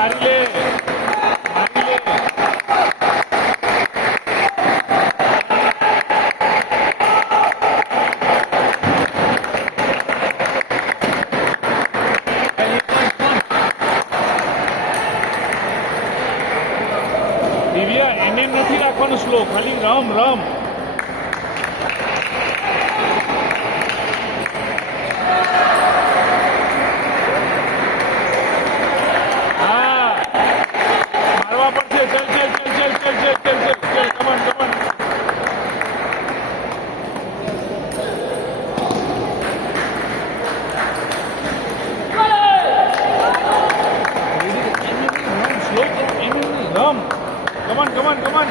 મારી લે દિવ્યા એને નથી રાખવાનું સ્લો ખાલી રમ રમ Come on.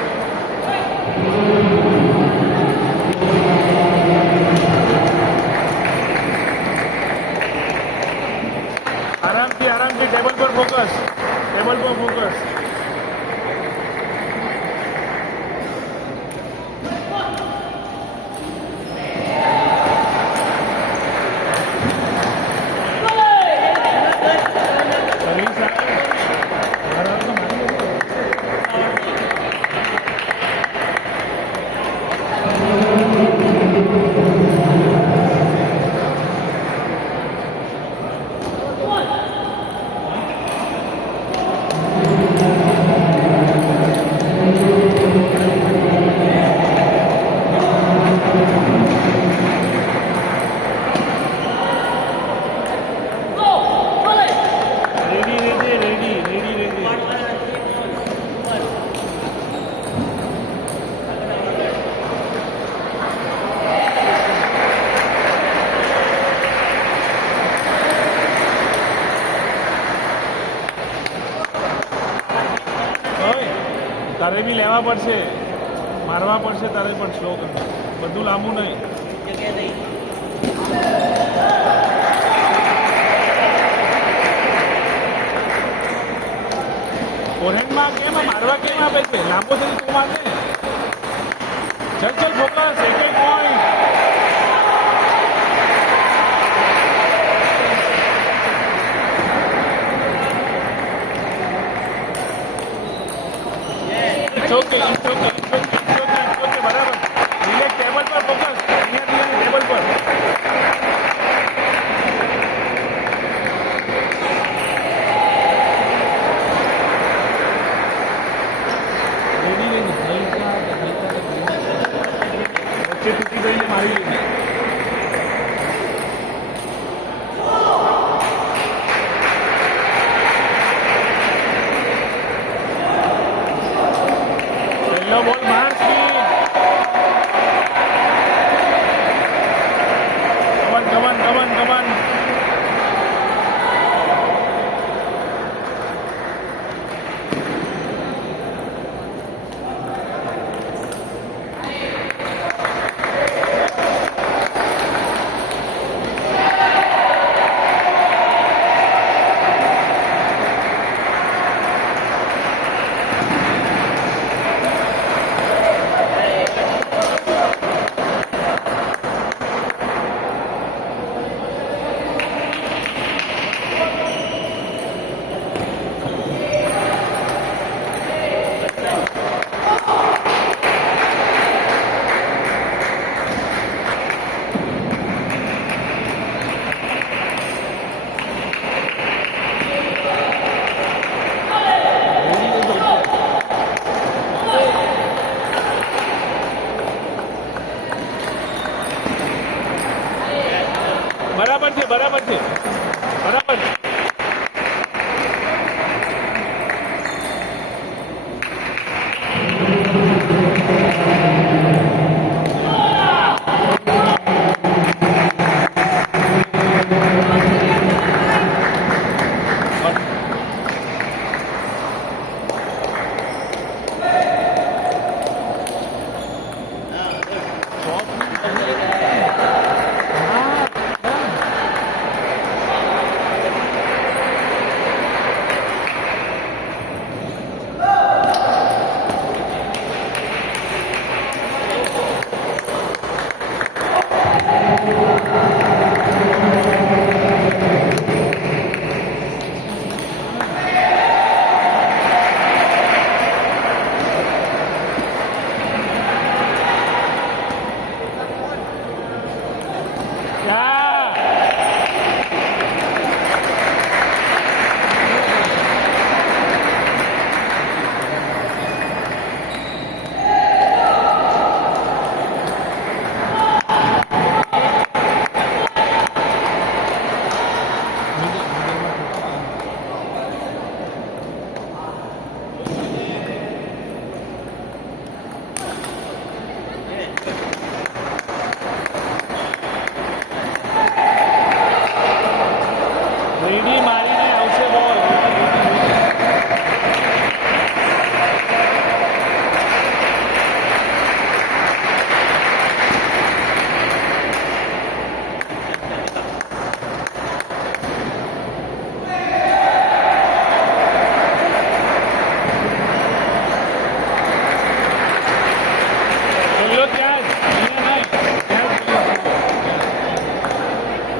आराम से टेबल पर फोकस તારે બી લેવા પડશે મારવા પડશે તારે પણ સ્લો કરવું બધું લાંબુ નહીં ફોરહેન્ડમાં કેમ મારવા કેમ આપે છે લાંબો થઈને તું મારને ચલ ફોકસ એક પોઈન્ટ It's okay. बराबर रिलैक्स टेबल पर फोकस टेबल पर बच्चे टूटी गई मारी लेगी बॉल मार कमन बराबर છે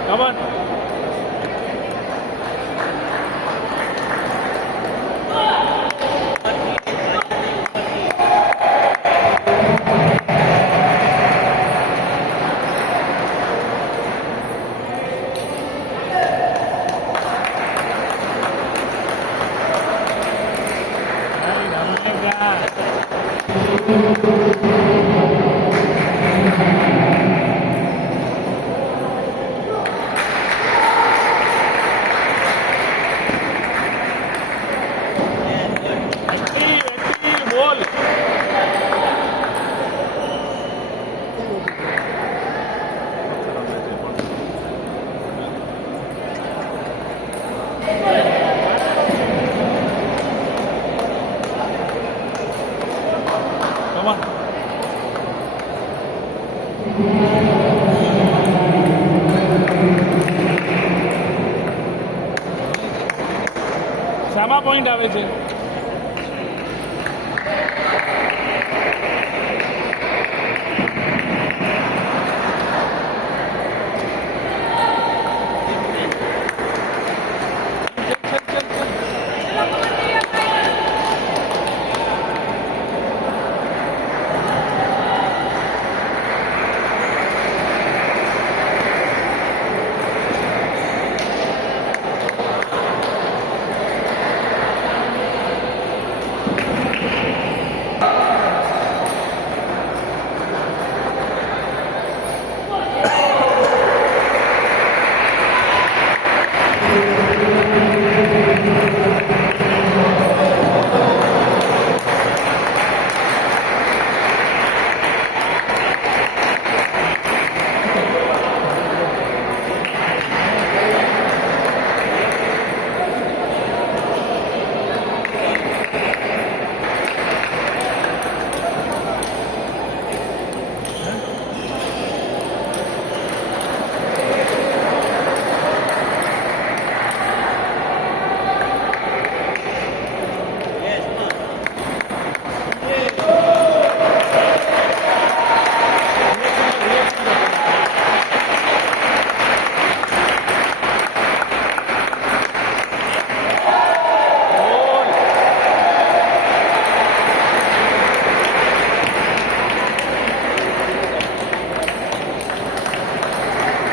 Come on. બોલ. Come on. શામાં પોઈન્ટ આવે છે?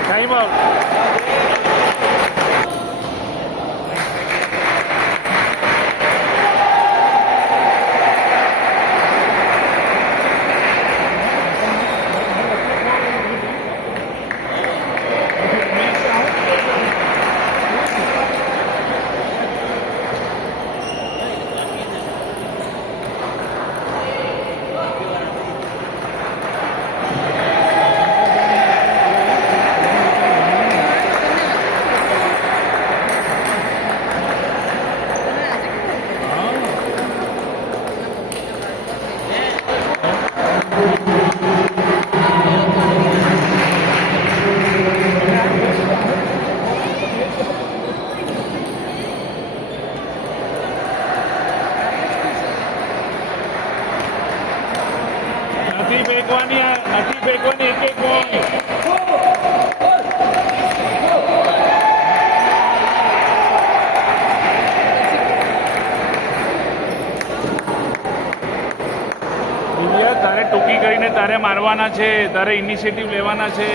Time out. નથી ફેંકવાની એક એક પોઈન્ટ. દિવ્યા, તારે ટૂંકી કરીને તારે મારવાના છે, તારે ઇનિશિયેટિવ લેવાના છે,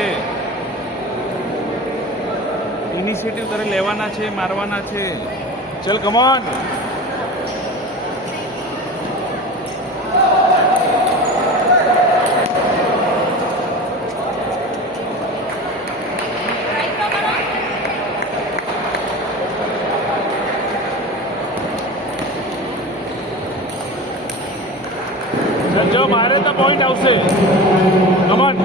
ઇનિશિયેટિવ તારે લેવાના છે, મારવાના છે. ચલ કમ ઓન. જો મારે તો પોઈન્ટ આવશે. કમન.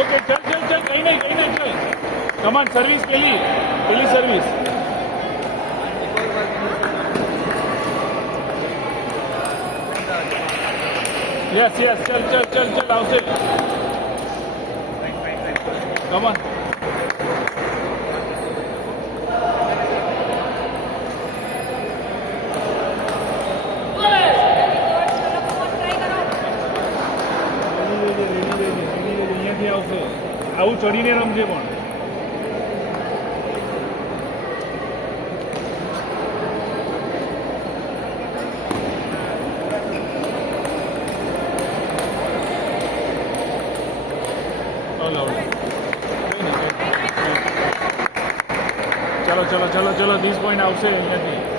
ઓકે, ચલ ચલ ચલ, કઈ નહીં ચલ. કમન, સર્વિસ પેલી સર્વિસ. યસ ચલ આવશે. Come on. આવું ચડીને રમજે પણ ચલો ચલો ચલો ચલો 30 પોઈન્ટ આવશે અહીંયાથી